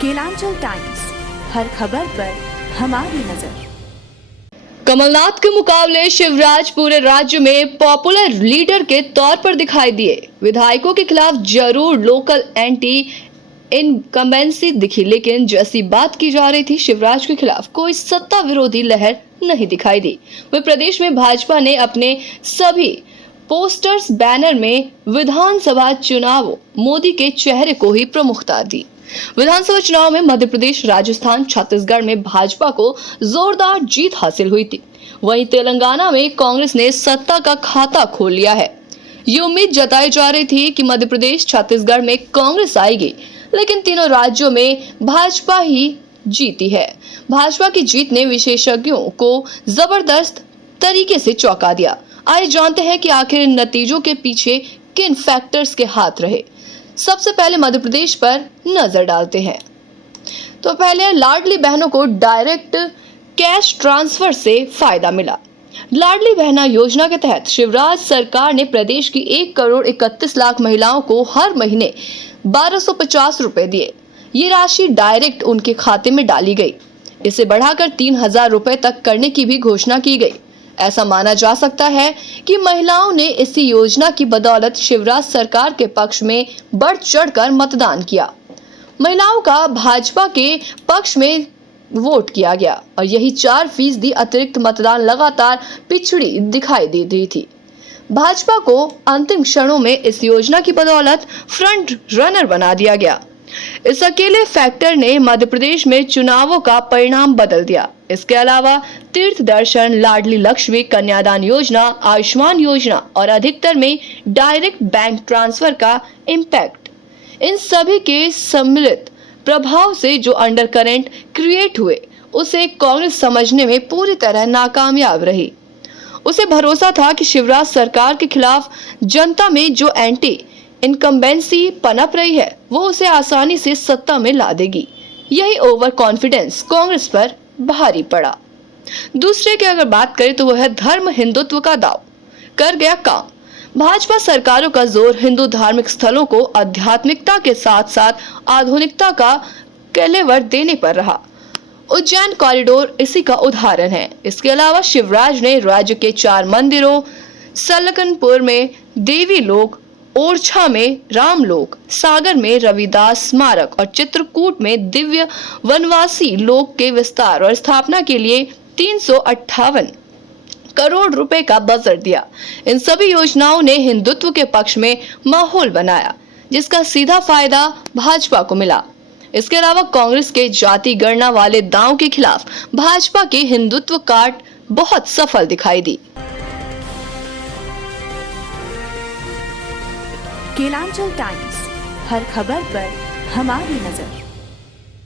Kelanchal times, हर खबर पर हमारी नजर। कमलनाथ के मुकाबले शिवराज पूरे राज्य में पॉपुलर लीडर के तौर पर दिखाई दिए। विधायकों के खिलाफ जरूर लोकल एंटी इनकम्बेंसी दिखी, लेकिन जैसी बात की जा रही थी, शिवराज के खिलाफ कोई सत्ता विरोधी लहर नहीं दिखाई दी। वह प्रदेश में भाजपा ने अपने सभी पोस्टर्स बैनर में विधानसभा चुनाव मोदी के चेहरे को ही प्रमुखता दी। विधानसभा चुनाव में मध्य प्रदेश, राजस्थान, छत्तीसगढ़ में भाजपा को जोरदार जीत हासिल हुई थी। वहीं तेलंगाना में कांग्रेस ने सत्ता का खाता खोल लिया है। ये उम्मीद जताई जा रही थी कि मध्य प्रदेश, छत्तीसगढ़ में कांग्रेस आएगी, लेकिन तीनों राज्यों में भाजपा ही जीती है। भाजपा की जीत ने विशेषज्ञों को जबरदस्त तरीके से चौंका दिया। आइए जानते हैं कि आखिर इन नतीजों के पीछे किन फैक्टर्स के हाथ रहे। सबसे पहले मध्य प्रदेश पर नजर डालते हैं। तो पहले लाडली बहनों को डायरेक्ट कैश ट्रांसफर से फायदा मिला। लाडली बहना योजना के तहत शिवराज सरकार ने प्रदेश की 1,31,00,000 महिलाओं को हर महीने 1,250 रुपए दिए। ये राशि डायरेक्ट उनके खाते में डाली गई। इसे बढ़ाकर 3,000 रुपए तक करने की भी घोषणा की गई। ऐसा माना जा सकता है कि महिलाओं ने इसी योजना की बदौलत शिवराज सरकार के पक्ष में बढ़ चढ़कर मतदान किया। महिलाओं का भाजपा के पक्ष में वोट किया गया और यही 4% अतिरिक्त मतदान लगातार पिछड़ी दिखाई दे रही थी। भाजपा को अंतिम क्षणों में इस योजना की बदौलत फ्रंट रनर बना दिया गया। इस अकेले फैक्टर ने मध्य प्रदेश में चुनावों का परिणाम बदल दिया। इसके अलावा तीर्थ दर्शन, लाडली लक्ष्मी, कन्यादान योजना, आयुष्मान योजना और अधिकतर में डायरेक्ट बैंक ट्रांसफर का इम्पैक्ट, इन सभी के सम्मिलित प्रभाव से जो अंडर करंट क्रिएट हुए, उसे कांग्रेस समझने में पूरी तरह नाकामयाब रही। उसे भरोसा था कि शिवराज सरकार के खिलाफ जनता में जो एंटी इनकम्बेंसी पनप रही है, वो उसे आसानी से सत्ता में ला देगी। यही ओवर कॉन्फिडेंस कांग्रेस पर भारी पड़ा। दूसरे की अगर बात करें तो वह धर्म हिंदुत्व का दाव कर गया काम। भाजपा सरकारों का जोर हिंदू धार्मिक स्थलों को आध्यात्मिकता के साथ साथ आधुनिकता का कलेवर देने पर रहा। उज्जैन कॉरिडोर इसी का उदाहरण है। इसके अलावा शिवराज ने राज्य के 4 मंदिरों, सलकनपुर में देवी लोक, ओरछा में रामलोक, सागर में रविदास स्मारक और चित्रकूट में दिव्य वनवासी लोक के विस्तार और स्थापना के लिए 358 करोड़ रुपए का बजट दिया। इन सभी योजनाओं ने हिंदुत्व के पक्ष में माहौल बनाया, जिसका सीधा फायदा भाजपा को मिला। इसके अलावा कांग्रेस के जाति गणना वाले दांव के खिलाफ भाजपा के हिंदुत्व काट बहुत सफल दिखाई दी। केलांचल टाइम्स, हर खबर पर हमारी नजर।